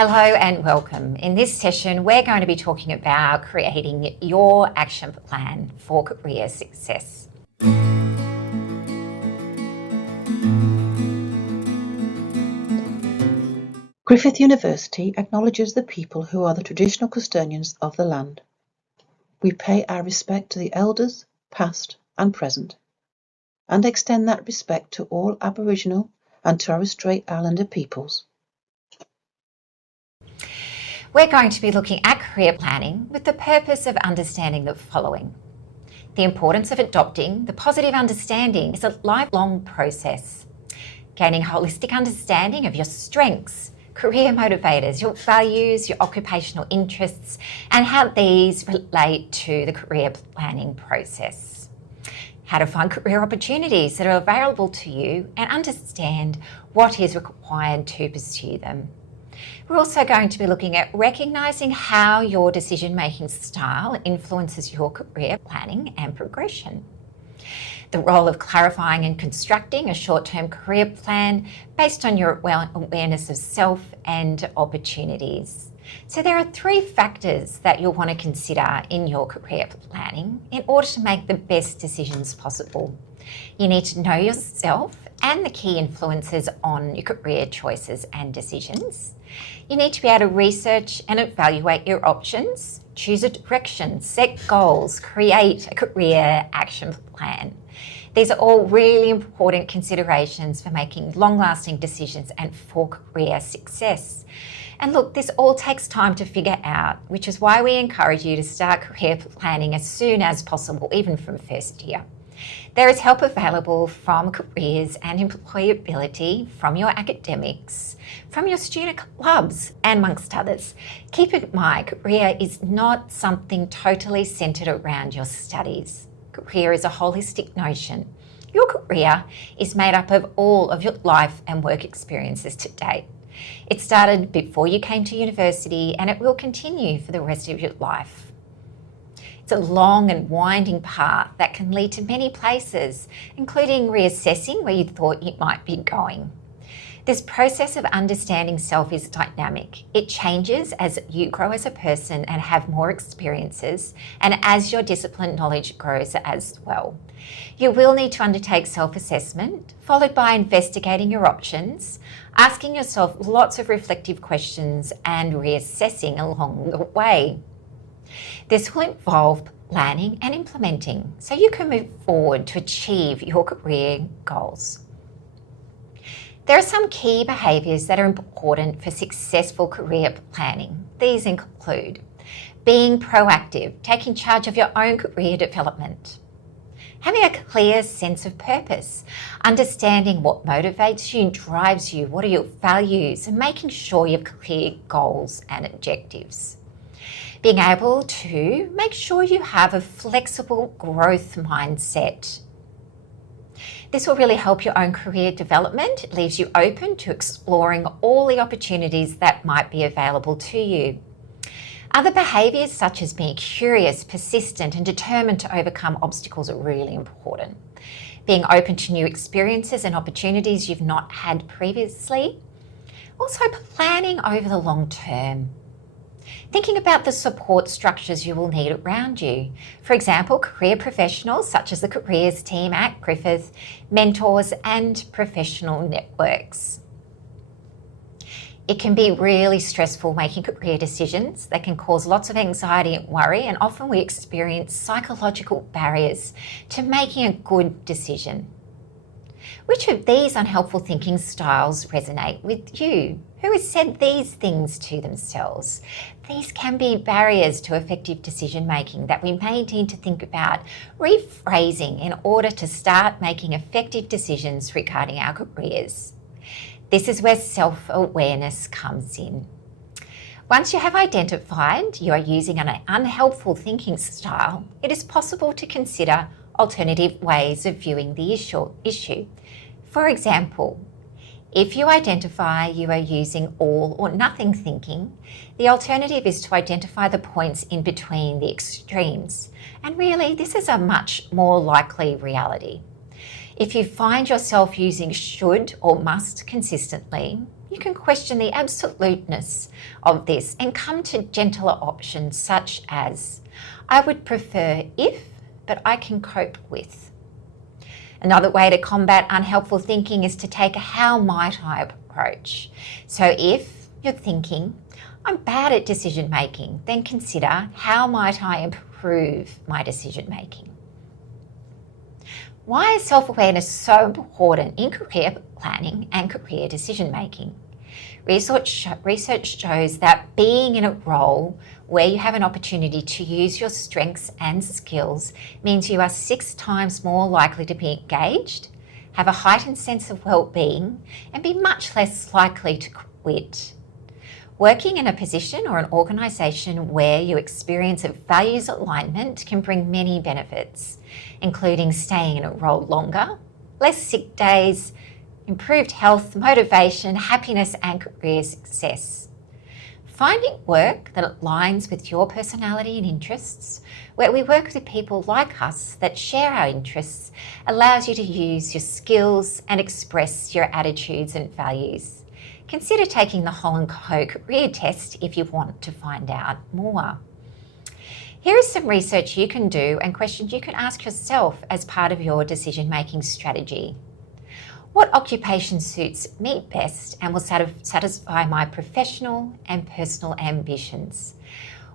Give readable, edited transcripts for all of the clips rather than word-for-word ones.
Hello and welcome. In this session, we're going to be talking about creating your action plan for career success. Griffith University acknowledges the people who are the traditional custodians of the land. We pay our respect to the elders, past and present, and extend that respect to all Aboriginal and Torres Strait Islander peoples. We're going to be looking at career planning with the purpose of understanding the following. The importance of adopting the positive understanding is a lifelong process. Gaining a holistic understanding of your strengths, career motivators, your values, your occupational interests, and how these relate to the career planning process. How to find career opportunities that are available to you and understand what is required to pursue them. We're also going to be looking at recognising how your decision-making style influences your career planning and progression. The role of clarifying and constructing a short-term career plan based on your awareness of self and opportunities. So there are 3 factors that you'll want to consider in your career planning in order to make the best decisions possible. You need to know yourself and the key influences on your career choices and decisions. You need to be able to research and evaluate your options, choose a direction, set goals, create a career action plan. These are all really important considerations for making long-lasting decisions and for career success. And look, this all takes time to figure out, which is why we encourage you to start career planning as soon as possible, even from first year. There is help available from careers and employability, from your academics, from your student clubs, and amongst others. Keep in mind, career is not something totally centred around your studies. Career is a holistic notion. Your career is made up of all of your life and work experiences to date. It started before you came to university and it will continue for the rest of your life. It's a long and winding path that can lead to many places, including reassessing where you thought you might be going. This process of understanding self is dynamic. It changes as you grow as a person and have more experiences, and as your discipline knowledge grows as well. You will need to undertake self-assessment, followed by investigating your options, asking yourself lots of reflective questions, and reassessing along the way. This will involve planning and implementing so you can move forward to achieve your career goals. There are some key behaviours that are important for successful career planning. These include being proactive, taking charge of your own career development, having a clear sense of purpose, understanding what motivates you and drives you, what are your values, and making sure you have clear goals and objectives. Being able to make sure you have a flexible growth mindset. This will really help your own career development. It leaves you open to exploring all the opportunities that might be available to you. Other behaviours such as being curious, persistent, and determined to overcome obstacles are really important. Being open to new experiences and opportunities you've not had previously. Also planning over the long term. Thinking about the support structures you will need around you. For example, career professionals such as the careers team at Griffith, mentors and professional networks. It can be really stressful making career decisions that can cause lots of anxiety and worry, and often we experience psychological barriers to making a good decision. Which of these unhelpful thinking styles resonate with you? Who has said these things to themselves? These can be barriers to effective decision making that we may need to think about rephrasing in order to start making effective decisions regarding our careers. This is where self-awareness comes in. Once you have identified you are using an unhelpful thinking style, it is possible to consider alternative ways of viewing the issue. For example, if you identify you are using all or nothing thinking, the alternative is to identify the points in between the extremes. And really, this is a much more likely reality. If you find yourself using should or must consistently, you can question the absoluteness of this and come to gentler options such as, I would prefer if, but I can cope with. Another way to combat unhelpful thinking is to take a how might I approach. So if you're thinking, I'm bad at decision making, then consider how might I improve my decision making. Why is self-awareness so important in career planning and career decision making? Research shows that being in a role where you have an opportunity to use your strengths and skills means you are 6 times more likely to be engaged, have a heightened sense of well-being, and be much less likely to quit. Working in a position or an organisation where you experience a values alignment can bring many benefits, including staying in a role longer, less sick days, improved health, motivation, happiness, and career success. Finding work that aligns with your personality and interests, where we work with people like us that share our interests, allows you to use your skills and express your attitudes and values. Consider taking the Holland Co career test if you want to find out more. Here is some research you can do and questions you can ask yourself as part of your decision-making strategy. What occupation suits me best and will satisfy my professional and personal ambitions?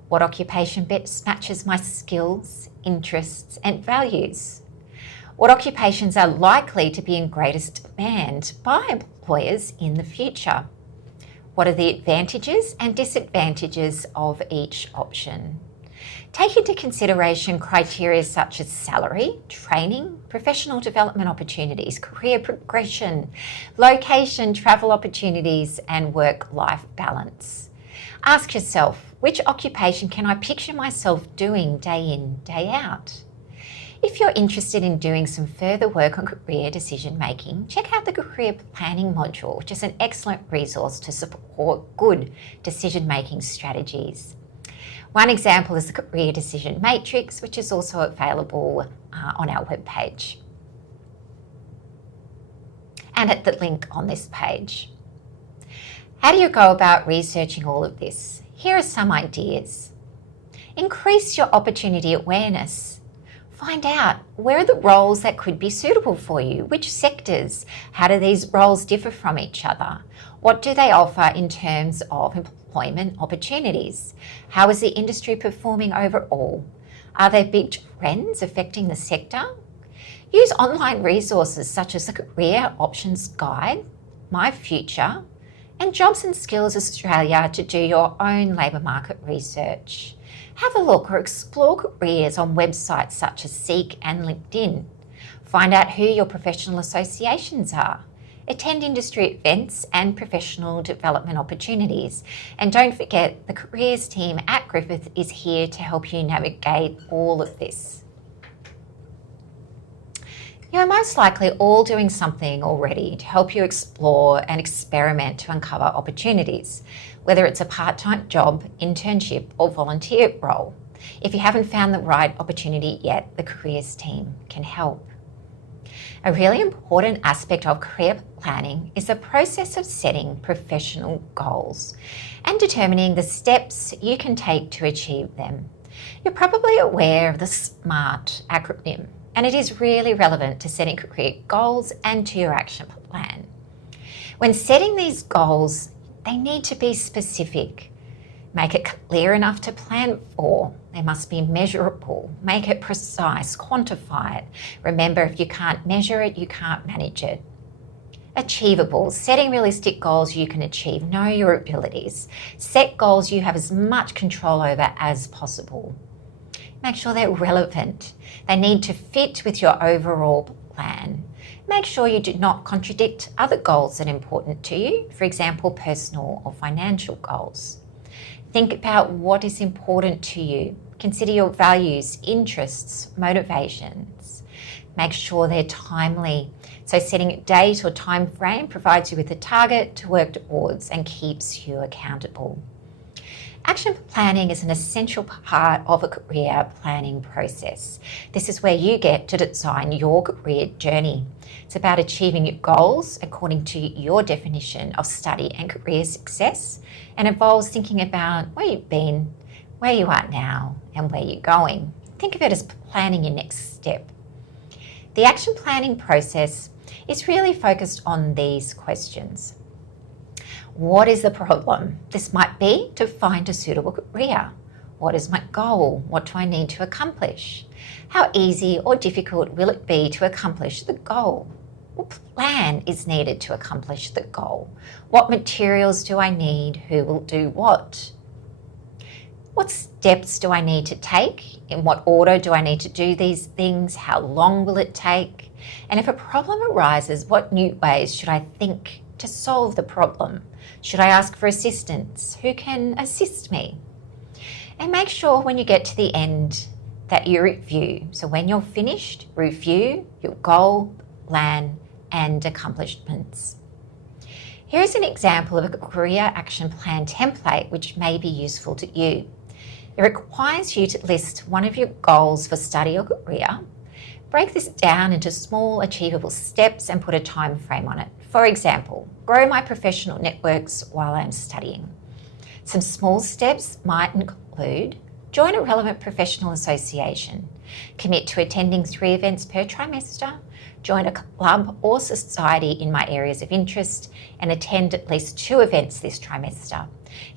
What occupation best matches my skills, interests, and values? What occupations are likely to be in greatest demand by employers in the future? What are the advantages and disadvantages of each option? Take into consideration criteria such as salary, training, professional development opportunities, career progression, location, travel opportunities, and work-life balance. Ask yourself, which occupation can I picture myself doing day in, day out? If you're interested in doing some further work on career decision making, check out the career planning module, which is an excellent resource to support good decision making strategies. One example is the career decision matrix, which is also available on our webpage and at the link on this page. How do you go about researching all of this? Here are some ideas. Increase your opportunity awareness. Find out, where are the roles that could be suitable for you? Which sectors? How do these roles differ from each other? What do they offer in terms of employment opportunities? How is the industry performing overall? Are there big trends affecting the sector? Use online resources such as the Career Options Guide, My Future, and Jobs and Skills Australia to do your own labour market research. Have a look or explore careers on websites such as Seek and LinkedIn. Find out who your professional associations are. Attend industry events and professional development opportunities. And don't forget, the careers team at Griffith is here to help you navigate all of this. You're most likely all doing something already to help you explore and experiment to uncover opportunities, whether it's a part-time job, internship, or volunteer role. If you haven't found the right opportunity yet, the careers team can help. A really important aspect of career planning is the process of setting professional goals and determining the steps you can take to achieve them. You're probably aware of the SMART acronym, and it is really relevant to setting career goals and to your action plan. When setting these goals, they need to be specific. Make it clear enough to plan for. They must be measurable. Make it precise, quantify it. Remember, if you can't measure it, you can't manage it. Achievable. Setting realistic goals you can achieve. Know your abilities. Set goals you have as much control over as possible. Make sure they're relevant. They need to fit with your overall plan. Make sure you do not contradict other goals that are important to you, for example, personal or financial goals. Think about what is important to you. Consider your values, interests, motivations. Make sure they're timely. So setting a date or time frame provides you with a target to work towards and keeps you accountable. Action planning is an essential part of a career planning process. This is where you get to design your career journey. It's about achieving your goals according to your definition of study and career success, and involves thinking about where you've been, where you are now, and where you're going. Think of it as planning your next step. The action planning process is really focused on these questions. What is the problem? This might be to find a suitable career. What is my goal? What do I need to accomplish? How easy or difficult will it be to accomplish the goal? What plan is needed to accomplish the goal? What materials do I need? Who will do what? What steps do I need to take? In what order do I need to do these things? How long will it take? And if a problem arises, what new ways should I think to solve the problem? Should I ask for assistance? Who can assist me? And make sure when you get to the end that you review. So when you're finished, review your goal, plan, and accomplishments. Here is an example of a career action plan template which may be useful to you. It requires you to list one of your goals for study or career. Break this down into small achievable steps and put a time frame on it. For example, grow my professional networks while I'm studying. Some small steps might include join a relevant professional association, commit to attending 3 events per trimester, join a club or society in my areas of interest, and attend at least 2 events this trimester.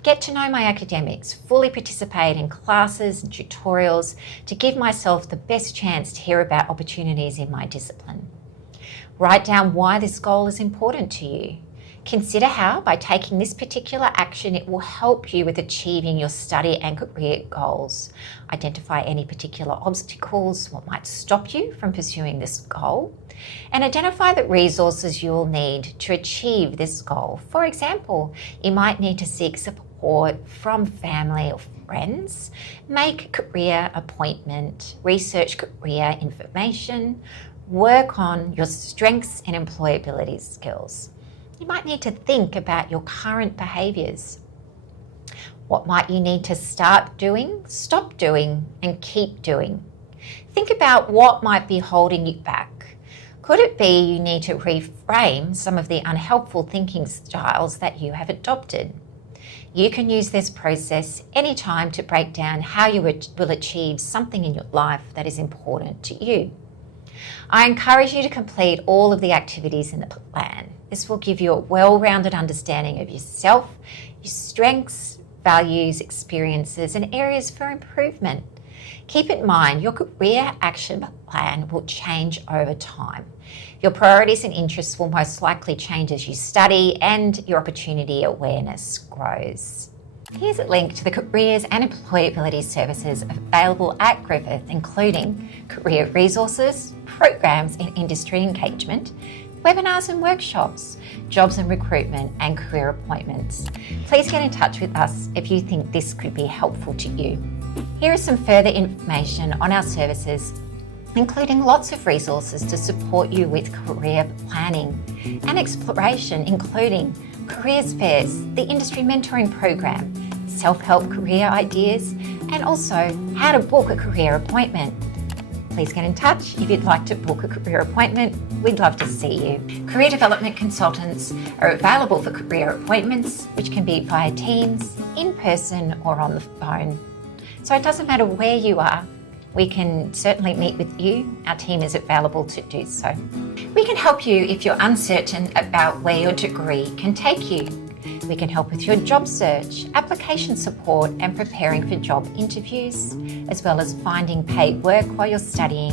Get to know my academics, fully participate in classes and tutorials to give myself the best chance to hear about opportunities in my discipline. Write down why this goal is important to you. Consider how, by taking this particular action, it will help you with achieving your study and career goals. Identify any particular obstacles, what might stop you from pursuing this goal, and identify the resources you will need to achieve this goal. For example, you might need to seek support from family or friends, make a career appointment, research career information, work on your strengths and employability skills. You might need to think about your current behaviours. What might you need to start doing, stop doing, and keep doing? Think about what might be holding you back. Could it be you need to reframe some of the unhelpful thinking styles that you have adopted? You can use this process anytime to break down how you will achieve something in your life that is important to you. I encourage you to complete all of the activities in the plan. This will give you a well-rounded understanding of yourself, your strengths, values, experiences, and areas for improvement. Keep in mind, your career action plan will change over time. Your priorities and interests will most likely change as you study and your opportunity awareness grows. Here's a link to the careers and employability services available at Griffith, including career resources, programs in industry engagement, webinars and workshops, jobs and recruitment, and career appointments. Please get in touch with us if you think this could be helpful to you. Here is some further information on our services, including lots of resources to support you with career planning and exploration, including careers fairs, the industry mentoring program, self-help career ideas, and also how to book a career appointment. Please get in touch if you'd like to book a career appointment. We'd love to see you. Career development consultants are available for career appointments, which can be via Teams, in person, or on the phone. So it doesn't matter where you are, we can certainly meet with you. Our team is available to do so. We can help you if you're uncertain about where your degree can take you. We can help with your job search, application support, and preparing for job interviews, as well as finding paid work while you're studying,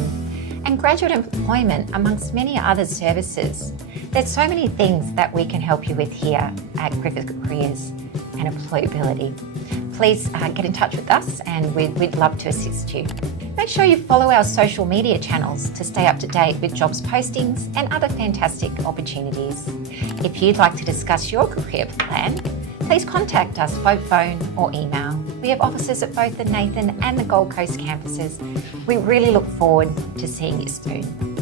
and graduate employment, amongst many other services. There's so many things that we can help you with here at Griffith Careers and Employability. Please get in touch with us and we'd love to assist you. Make sure you follow our social media channels to stay up to date with jobs postings and other fantastic opportunities. If you'd like to discuss your career plan, please contact us by phone or email. We have offices at both the Nathan and the Gold Coast campuses. We really look forward to seeing you soon.